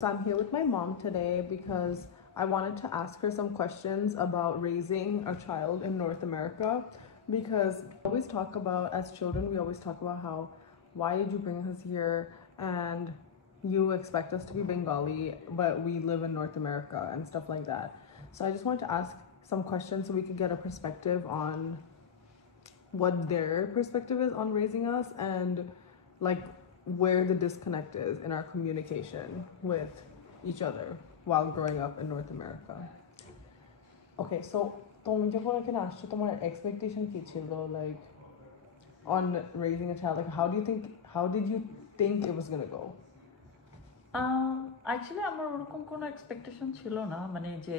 So I'm here with my mom today because I wanted to ask her some questions about raising a child in North America because we always talk about, as children, we always talk about how, why did you bring us here? And you expect us to be Bengali, but we live in North America and stuff like that. So I just wanted to ask some questions so we could get a perspective on what their perspective is on raising us and like where the disconnect is in our communication with each other while growing up in North America. Okay, so তুমি যখন এখানে আসছো তোমার expectation কি ছিল like on raising a child? Like how did you think it was gonna go? Actually আমার ওরকম কোনো এক্সপেকটেশন ছিল না, মানে যে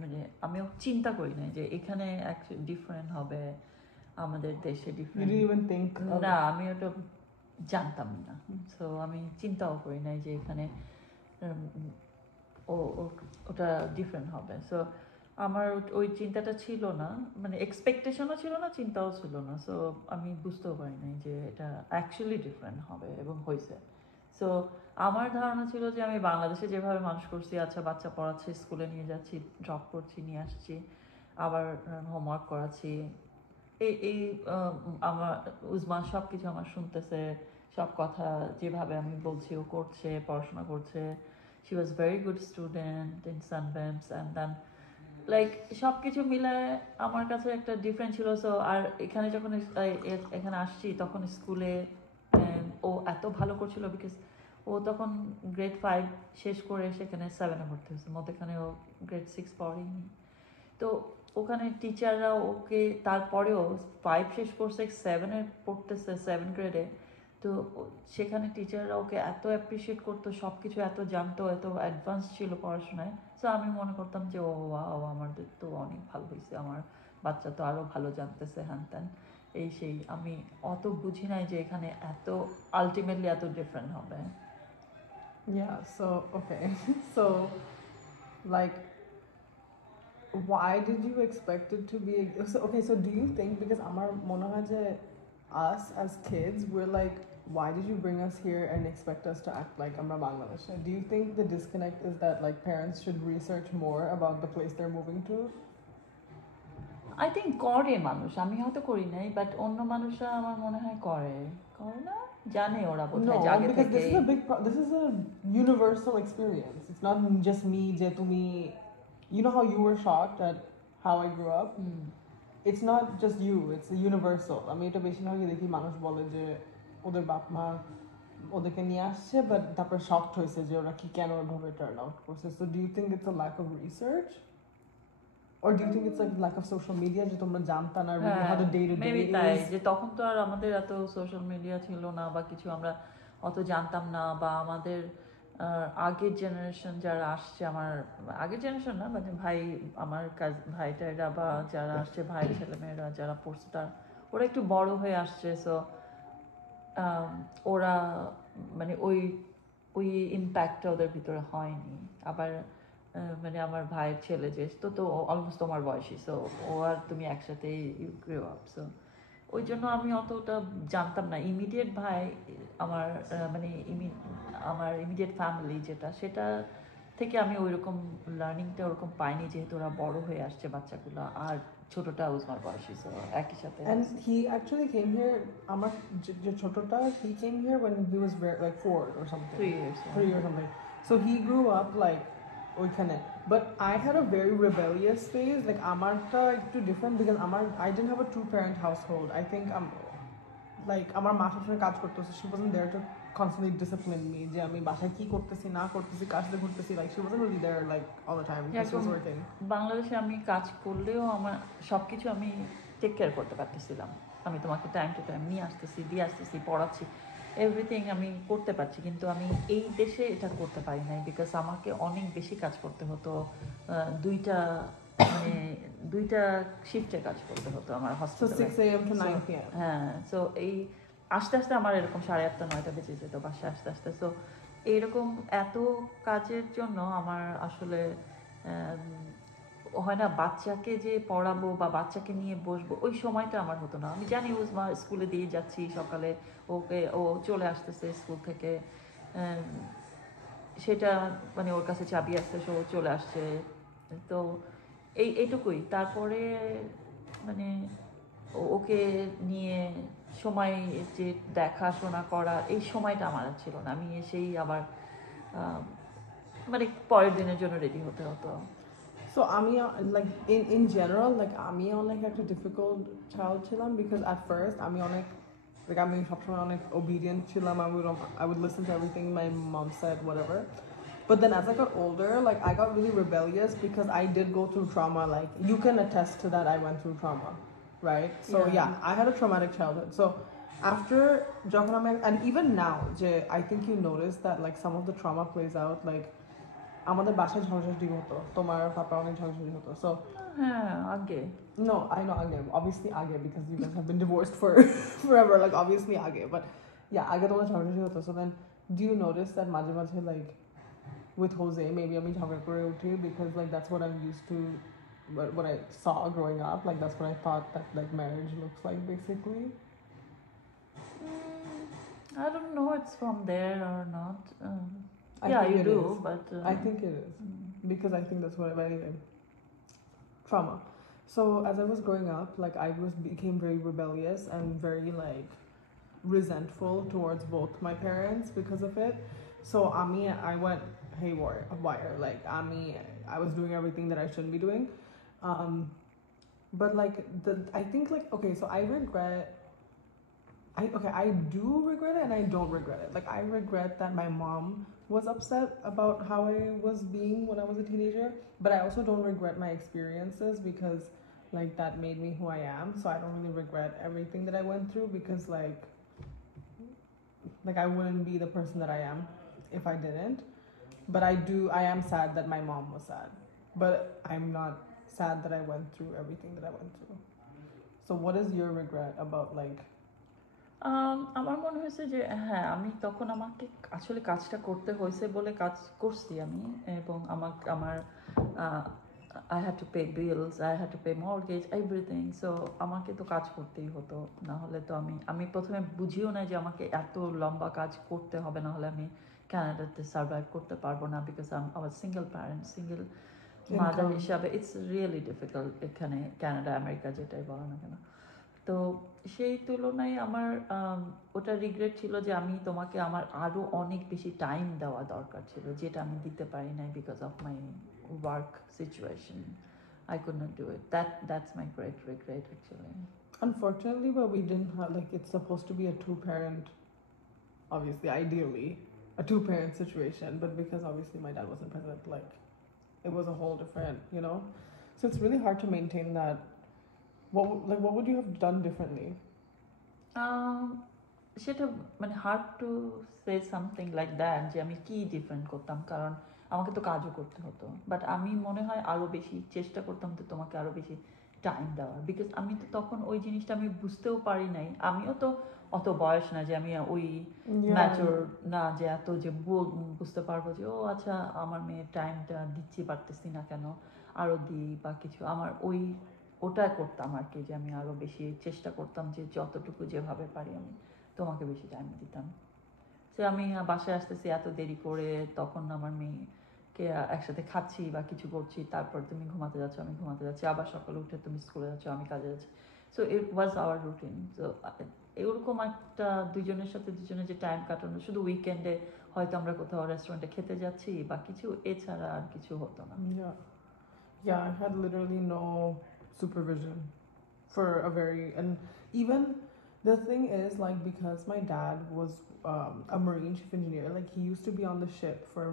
মানে আমিও চিন্তা করি না যে এখানে ডিফারেন্ট হবে, আমাদের দেশে You different. didn't even think of না, আমি ওটা জানতাম না, সো আমি চিন্তাও করি নাই যে এখানে ওটা ডিফারেন্ট হবে। সো আমার ওই চিন্তাটা ছিল না, মানে এক্সপেকটেশনও ছিল না, চিন্তাও ছিল না। সো আমি বুঝতেও পারি নাই যে এটা অ্যাকচুয়ালি ডিফারেন্ট হবে, এবং হয়েছে। সো আমার ধারণা ছিল যে আমি বাংলাদেশে যেভাবে মানুষ করছি, আচ্ছা বাচ্চা পড়াচ্ছি, স্কুলে নিয়ে যাচ্ছি, ড্রপ করছি, নিয়ে আসছি, আবার হোমওয়ার্ক করাচ্ছি, এই আমার উজমা সব কিছু আমার শুনতেছে, সব কথা যেভাবে আমি বলছি ও করছে, পড়াশোনা করছে। She was very good student in Sunbeams, and then like সব কিছু মিলায় আমার কাছে একটা ডিফারেন্ট ছিল। সো আর এখানে যখন এখানে আসছি তখন স্কুলে ও এত ভালো করছিল, বিকজ ও তখন গ্রেড 5 শেষ করে সেখানে 7-এ ভর্তি হয়েছে, মধ্যেখানে ও গ্রেড 6 পড়েনি। তো ওখানে টিচাররা ওকে তারপরেও 5 শেষ করছে, 7-এ পড়তেছে, 7 গ্রেডে। তো সেখানে টিচাররা ওকে এত অ্যাপ্রিসিয়েট করতো, সব কিছু এত জানতো, এত অ্যাডভান্স ছিল পড়াশোনায়। সো আমি মনে করতাম যে ও ওয়াও, আমাদের তো অনেক ভালো হয়েছে, আমার বাচ্চা তো আরও ভালো জানতেছে, হ্যান ত্যান এই সেই। আমি অত বুঝি নাই যে এখানে এত আলটিমেটলি এত ডিফারেন্ট হবে। Yeah, so okay. So like why did you expect it to be so, okay, so do you think because amar mone hoy je us as kids we're like, why did you bring us here and expect us to act like amra Bangladesh? Do you think the disconnect is that like parents should research more about the place they're moving to? I think করে মানুষ, আমি হয়তো করি নাই, but অন্য মানুষরা আমার মনে হয় করে করে না, জানে ওরা বোধহয় No, আগে because থেকে। this is a this is a universal experience. It's not just me je tumi, you know how you were shocked at how I grew up. It's not just you, it's a universal. আমি এটা বেশিরভাগই দেখি মানুষ বলে যে ওদের বাপ মা ওদেরকে নিয়ে আসছে বাট তারপর শকড হয়েছে যে ওরা কি কেন ওইভাবে টার্ন আউট করছে। So do you think it's a lack of research or do you think it's like lack of social media যে তোমরা জানতা না really how the day to day maybe তাই, is? যে তখন তো আর আমাদের এত সোশ্যাল মিডিয়া ছিল না বা কিছু, আমরা অত জানতাম না, বা আমাদের আগের জেনারেশন যারা আসছে, আমার আগের জেনারেশন না, মানে ভাই, আমার ভাই টাইরা বা যারা আসছে, ভাই ছেলেমেয়েরা যারা পড়ছে, তার ওরা একটু বড় হয়ে আসছে। সো ওরা মানে ওই ওই ইম্প্যাক্টটা ওদের ভিতরে হয়নি। আবার মানে আমার ভাইয়ের ছেলে যে তো অলমোস্ট তোমার বয়সী, সো ও আর তুমি একসাথে ইউ গ্রো আপ। সো ওই জন্য আমি অতটা জানতাম না। ইমিডিয়েট ভাই আমার মানে আমার ইমিডিয়েট ফ্যামিলি যেটা, সেটা থেকে আমি ওই রকম লার্নিংটা ওরকম পাইনি, যেহেতু ওরা বড় হয়ে আসছে বাচ্চাগুলো, আর ছোটটা উজমার বয়সী, সো একই সাথে। And he actually came here, আমার যে ছোটটা, he came here when he was very, like 4 or something. 3 years. 3 or something. So he grew up like ওইখানে. But I had a very rebellious phase. Like আমারটা একটু different because I didn't have a two-parent household. I think like আমার মা সবসময় কাজ করতো, so she wasn't there to constantly discipline me যে আমি বাসায় কি করতেছি না করতেছি, কার সাথে ঘুরতেছি, like she wasn't really there like all the time because she was working. বাংলাদেশে আমি কাজ করলেও আমার সব কিছু আমি টেক কেয়ার করতে পারতেছিলাম। আমি তোমাকে টাইম টু টাইম নিয়ে আসতেছি, দিয়ে আসতেছি, পড়াচ্ছি, এভরিথিং আমি করতে পারছি। কিন্তু আমি এই দেশে এটা করতে পারি নাই, বিকজ আমাকে অনেক বেশি কাজ করতে হতো। দুইটা মানে দুইটা শিফটে কাজ করতে হতো আমার So হসপিটালে। 6 a.m. to 9 p.m. হ্যাঁ, সো এই আস্তে আস্তে আমার এরকম 8:30-9টা বেজে যেত বাসায় আসতে আসতে। সো এইরকম এত কাজের জন্য আমার আসলে হয় না, বাচ্চাকে যে পড়াবো বা বাচ্চাকে নিয়ে বসবো, ওই সময়টা আমার হতো না। আমি জানি উজমা স্কুলে দিয়ে যাচ্ছি সকালে, ও চলে আসতেছে স্কুল থেকে, সেটা মানে ওর কাছে চাবি আসছে, সে চলে আসছে, তো এইটুকুই। তারপরে মানে ওকে নিয়ে সময় যে দেখাশোনা করা, এই সময়টা আমার আর ছিল না। আমি এসেই আবার মানে পরের দিনের জন্য রেডি হতে হতো। So আমি like in general like আমি অনেক একটা difficult child ছিলাম because at first আমি অনেক like আমি সবসময় অনেক obedient ছিলাম. I would listen to everything my mom said, whatever. But then as I got older, like I got really rebellious because I did go through trauma. Like you can attest to that. I went through trauma, right? So yeah, I had a traumatic childhood. So after যখন আমি, and even now, I think you notice that like some of the trauma plays out like আমাদের বাসায় ঝগড়াঝাটি হতো, তোমার পাপা অনেক ঝগড়াঝাটি হতো. So হ্যাঁ, আগে no, I know আগে, obviously আগে, because you guys have been divorced for forever, like obviously আগে, but yeah, আগে তোমার ঝগড়াঝাটি হতো. So then do you notice that মাঝে মাঝে like with Jose maybe আমি ঝগড়া করে উঠি because like that's what I'm used to, what I saw growing up, like that's what I thought that like marriage looks like basically. I don't know it's from there or not. I Yeah, think you it do, is. but I think it is because I think that's what, but anyway, trauma. So as I was growing up, like I became very rebellious and very like resentful towards both my parents because of it. So I went haywire. Like I was doing everything that I shouldn't be doing. But like I think like okay, so I do regret it and I don't regret it. Like I regret that my mom was upset about how I was being when I was a teenager, but I also don't regret my experiences because like that made me who I am. So I don't really regret everything that I went through because like I wouldn't be the person that I am if I didn't. But I am sad that my mom was sad, but I'm not sad that I went through everything that I went through. So what is your regret about like আমার মনে হয়েছে যে হ্যাঁ, আমি তখন আমাকে আসলে কাজটা করতে হয়েছে বলে কাজ করছি আমি, এবং আমার I had to pay bills, I had to pay mortgage, everything. So আমাকে তো কাজ করতেই হতো, না হলে তো আমি প্রথমে বুঝিও না যে আমাকে এত লম্বা কাজ করতে হবে, না হলে আমি কানাডাতে সার্ভাইভ করতে পারবো না, বিকজ আমার সিঙ্গেল প্যারেন্ট, সিঙ্গেল মাদার হিসাবে ইটস রিয়েলি ডিফিকাল্ট এখানে, কানাডা আমেরিকা যেটাই বলো না কেন। তো সেই তুলনায় আমার ওটা রিগ্রেট ছিল যে আমি তোমাকে আমার আরও অনেক বেশি টাইম দেওয়া দরকার ছিল, যেটা আমি দিতে পারি নাই because of my work situation. I could not do it. That's my great regret actually. Unfortunately, but we didn't have like it's supposed to be a two-parent, obviously ideally a two-parent situation, but because obviously my dad wasn't present, like it was a whole different, you know. So it's really hard to maintain that. What would you have done differently? সেটা মানে hard to say something like that যে আমি কি different করতাম, কারণ আমাকে তো কাজও করতে হতো। বাট আমি মনে হয় আরও বেশি চেষ্টা করতাম তো তোমাকে আরও বেশি টাইম দেওয়ার, বিকজ আমি তো তখন ওই জিনিসটা আমি বুঝতেও পারি নাই। আমিও তো অত বয়স না যে আমি ওই ম্যাচুর না যে এত যে বুঝতে পারবো যে ও আচ্ছা আমার মেয়ের টাইমটা দিচ্ছি পারতেছি না কেন, আরও দিই বা কিছু। আমার ওটা করতাম আর কি, যে আমি আরও বেশি চেষ্টা করতাম যে যতটুকু যেভাবে পারি আমি তোমাকে বেশি টাইম দিতাম। সে আমি বাসায় আসতেছি এত দেরি করে, তখন আমার মেয়েকে একসাথে খাচ্ছি বা কিছু করছি, তারপর তুমি ঘুমাতে যাচ্ছ, আমি ঘুমাতে যাচ্ছি, আবার সকালে উঠে তুমি স্কুলে যাচ্ছ, আমি কাজে যাচ্ছি। So it was our routine. তো এরকম একটা দুজনের সাথে দুজনের যে টাইম কাটানো, শুধু উইকেন্ডে হয়তো আমরা কোথাও রেস্টুরেন্টে খেতে যাচ্ছি বা কিছু, এছাড়া আর কিছু হতো না। Yeah, I had literally no supervision for a very, and even the thing is like because my dad was a marine chief engineer, like he used to be on the ship for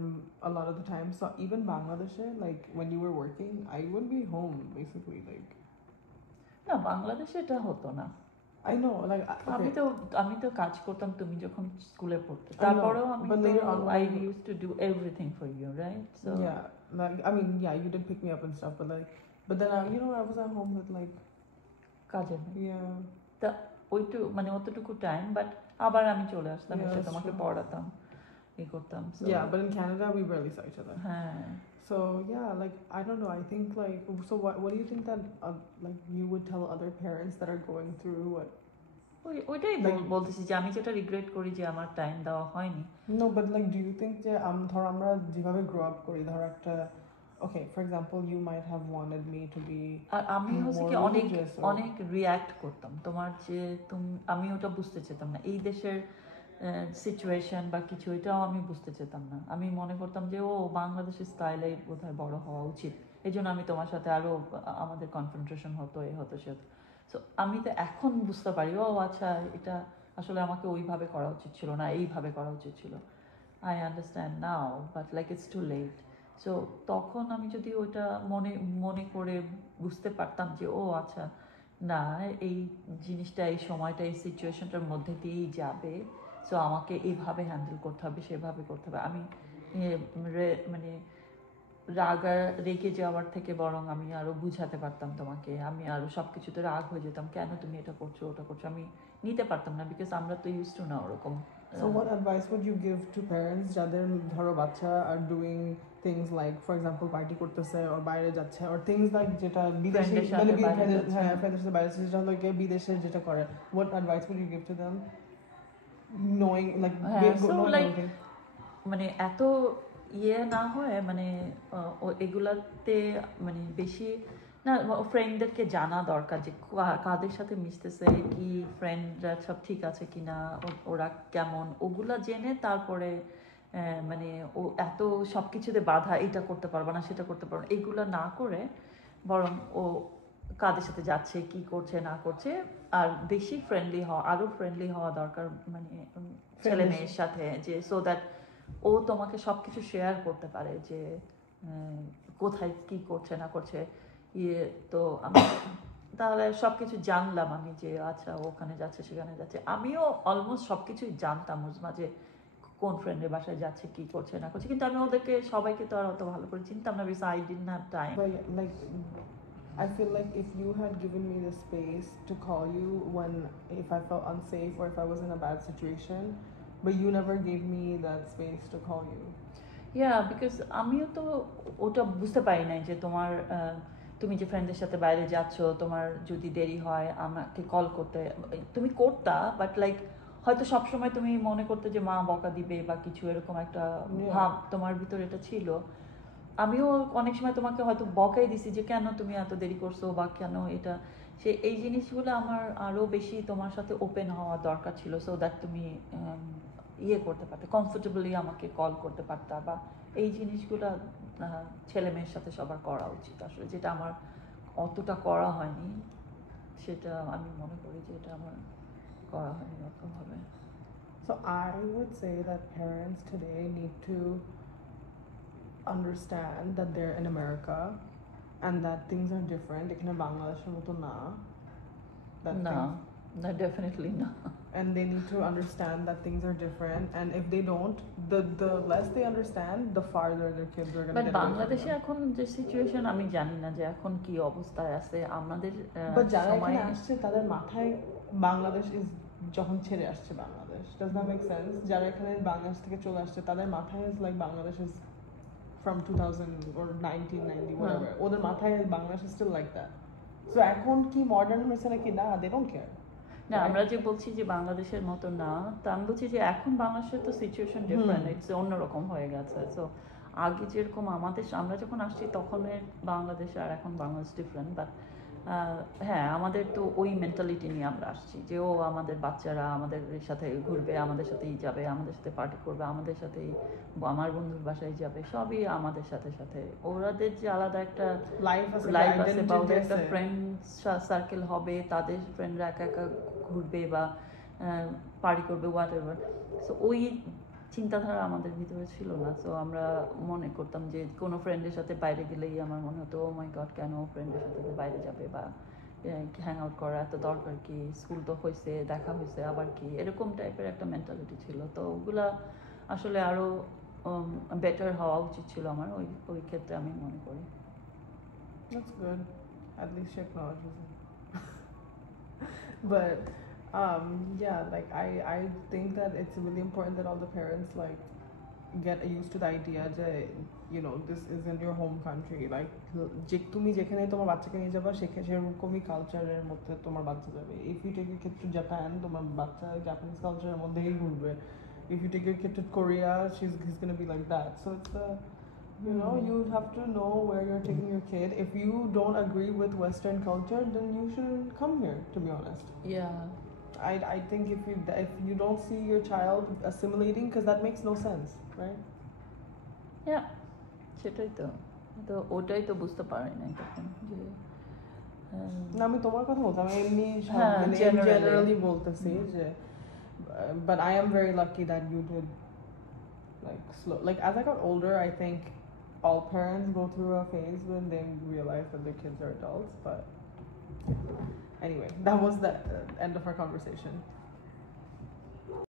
a lot of the time. So even Bangladesh, like when you were working, I would be home basically, like না, বাংলাদেশে এটা হতো না। I know, like আমি তো কাজ করতাম তুমি যখন স্কুলে পড়তে, তারপরেও আমি তো I used to do everything for you, right? So yeah, like I mean yeah, you did pick me up and stuff, but then you know I was at home with like কাজে yeah, তা ওইটু মানে অতটুকু time, but আবার আমি চলে আসতাম, এসে তোমাকে পড়াতাম, এই করতাম। yeah, but in Canada we barely saw each other. হ্যাঁ। So yeah, like I don't know, I think like so what do you think that like you would tell other parents that are going through what ওইটাই Like- বলতেছি যে আমি যেটা regret করি যে আমার time দেওয়া হয়নি। No, but like, do you think যে ধর আমরা যেভাবে grow up করি, ধর একটা, okay, for example, you might have wanted me to be আর আমি হচ্ছে more কি অনেক religious or অনেক রিয়্যাক্ট করতাম তোমার যে আমি ওটা বুঝতে চেতাম না, এই দেশের সিচুয়েশন বা কিছু এটাও আমি বুঝতে চেতাম না। আমি মনে করতাম যে ও বাংলাদেশের স্টাইলে বোধহয় বড় হওয়া উচিত, এই জন্য আমি তোমার সাথে আরো আমাদের কনফ্রন্টেশন হতো, এ হতো সে হতো। সো আমি তো এখন বুঝতে পারি ও আচ্ছা এটা আসলে আমাকে ওইভাবে করা উচিত ছিল না, এইভাবে করা উচিত ছিল। I understand now, but like it's too late. So তখন আমি যদি ওইটা মনে মনে করে বুঝতে পারতাম যে ও আচ্ছা না, এই জিনিসটা এই সময়টা এই সিচুয়েশনটার মধ্যে দিয়েই যাবে, সো আমাকে এইভাবে হ্যান্ডেল করতে হবে, সেভাবে করতে হবে। আমি মানে রেগে যাওয়ার থেকে বরং আমি আরো বুঝাতে পারতাম তোমাকে, আমি আরো সবকিছুতে রাগ হয়ে যেতাম, কেন তুমি এটা করছো ওটা করছো, আমি নিতে পারতাম না, বিকজ আমরা তো ইউজ টু না ওরকম। So what advice would you give to parents যাদের ধরো বাচ্চা are doing things like, for example, party করতেছে or বাইরে যাচ্ছে or things like যেটা বিদেশি Friend-এর সাথে মানে বাইরে যাচ্ছে। হ্যাঁ ফ্রেন্ডের সাথে বাইরে যাচ্ছে, যেটা হলো গিয়ে বিদেশে যেটা করে, what advice would you give to them knowing like হ্যাঁ, so knowing like everything? মানে এত না হয় মানে এগুলাতে মানে বেশি না, ফ্রেন্ডদেরকে জানা দরকার যে কাদের সাথে মিশতেছে, কি ফ্রেন্ডরা সব ঠিক আছে কিনা, ওরা কেমন, ওগুলা জেনে তারপরে মানে ও এত সব কিছুতে বাধা, এটা করতে পারবে না সেটা করতে পারবে না এগুলা না করে বরং ও কাদের সাথে যাচ্ছে, কি করছে না করছে, আর বেশি ফ্রেন্ডলি হওয়া, আরো ফ্রেন্ডলি হওয়া দরকার মানে ছেলে মেয়ের সাথে, যে সো দ্যাট ও তোমাকে সবকিছু শেয়ার করতে পারে যে কোথায় কি করছে না করছে। ইয়ে তো আমি তাহলে সবকিছু জানলাম আমি যে আচ্ছা ওখানে যাচ্ছে সেখানে যাচ্ছে, আমিও অলমোস্ট সবকিছুই জানতাম মাঝে কোন ফ্রেন্ডের বাসায় যাচ্ছে কি করছে না করছে, কিন্তু আমি ওদেরকে সবাইকে তো আর অত ভালো করে চিনতাম না, because I didn't have time. But like I feel like if you had given me the space to call you when if I felt unsafe or if I was in a bad situation, but you never gave me that space to call you. Because আমিও তো ওটা বুঝতে পারি নাই যে তোমার তুমি যে ফ্রেন্ডের সাথে বাইরে যাচ্ছ, তোমার যদি দেরি হয় আমাকে কল করতে, তুমি করতা, বাট লাইক হয়তো সবসময় তুমি মনে করতে যে মা বকা দিবে বা কিছু এরকম একটা ভাব তোমার ভিতরে এটা ছিল। আমিও অনেক সময় তোমাকে হয়তো বকাই দিছি যে কেন তুমি এত দেরি করছো বা কেন এটা সে, এই জিনিসগুলো আমার আরো বেশি তোমার সাথে ওপেন হওয়া দরকার ছিল, সো দ্যাট তুমি ইয়ে করতে পারতে, কমফোর্টেবলি আমাকে কল করতে পারতা, বা এই জিনিসগুলো ছেলে মেয়ের সাথে সবার করা উচিত আসলে, যেটা আমার অতটা করা হয়নি, সেটা আমি মনে করি যে এটা আমার করা হয়নি অতভাবে। So I would say that parents today need to understand that they're in America and that things are different. এখানে বাংলাদেশের মতো না। না, definitely না। And they need to understand that things are different, and if they don't, the less they understand, the farther their kids are going to but get away from বাংলাদেশে them. এখন যে situation আমি জানি না যে এখন কি অবস্থায় আছে আমাদের But যারা সময়। এখানে আসছে তাদের মাথায় বাংলাদেশ is যখন ছেড়ে আসছে Bangladesh, does that make sense? যারা এখানে বাংলাদেশ থেকে চলে আসছে তাদের মাথায় is like Bangladesh is from 2000 or 1990 whatever. ওদের মাথায় Bangladesh is still like that. So এখন কি মডার্ন হয়েছে নাকি না, they don't care. না, আমরা যে বলছি যে বাংলাদেশের মতো না, তা আমি বলছি যে এখন বাংলাদেশের তো সিচুয়েশন ডিফারেন্ট, ইটস অন্যরকম হয়ে গেছে। সো আগে যেরকম আমরা যখন আসছি তখনের বাংলাদেশ আর এখন বাংলাদেশ ডিফারেন্ট, বাট হ্যাঁ আমাদের তো ওই মেন্টালিটি নিয়ে আমরা আসছি যে ও আমাদের বাচ্চারা আমাদের সাথে ঘুরবে, আমাদের সাথেই যাবে, আমাদের সাথে পার্টি করবে, আমাদের সাথেই আমার বন্ধুর বাসায় যাবে, সবই আমাদের সাথে সাথে। ওরাদের যে আলাদা একটা লাইফ আছে বা ওদের একটা ফ্রেন্ড সার্কেল হবে, তাদের ফ্রেন্ডরা একা একা ঘুরবে বা পার্টি করবে হোয়াট এভার, সো ওই চিন্তাধারা আমাদের ভিতরে ছিল না। সো আমরা মনে করতাম যে কোনো ফ্রেন্ডের সাথে বাইরে গেলেই আমার মনে হতো ও মাই গড কেন ফ্রেন্ডের সাথে বাইরে যাবে, বা হ্যাং আউট করা এত দরকার কি, স্কুল তো হয়েছে দেখা হয়েছে আবার কি, এরকম টাইপের একটা মেন্টালিটি ছিল। তো ওগুলা আসলে আরো বেটার হওয়া উচিত ছিল আমার ওই ক্ষেত্রে আমি মনে করি। That's good. At least she acknowledges it. But yeah, like I think that it's really important that all the parents like get used to the idea that you know, this isn't your home country. Like যে তুমি যেখানে তোমার বাচ্চাকে নিয়ে যাবা সেরকমই কালচারের মধ্যে তোমার বাচ্চা যাবে. If you take your kid to Japan, তোমার বাচ্চা Japanese কালচারের মধ্যেই ঘুরবে. If you take your kid to Korea, he's gonna be like that. So it's you know, you have to know where you're taking your kid. If you don't agree with Western culture, then you shouldn't come here, to be honest. Yeah. I think if you don't see your child assimilating, because that makes no sense, right? Yeah, সেটাই তো ওটাই তো বুঝতে পারি না তখন যে না আমি তোমার কথা বলতাম এমনি generally. generally বলতেছি যে but I am very lucky that you did like slow. Like as I got older, I think all parents go through a phase when they realize that their kids are adults. But anyway, that was the end of our conversation.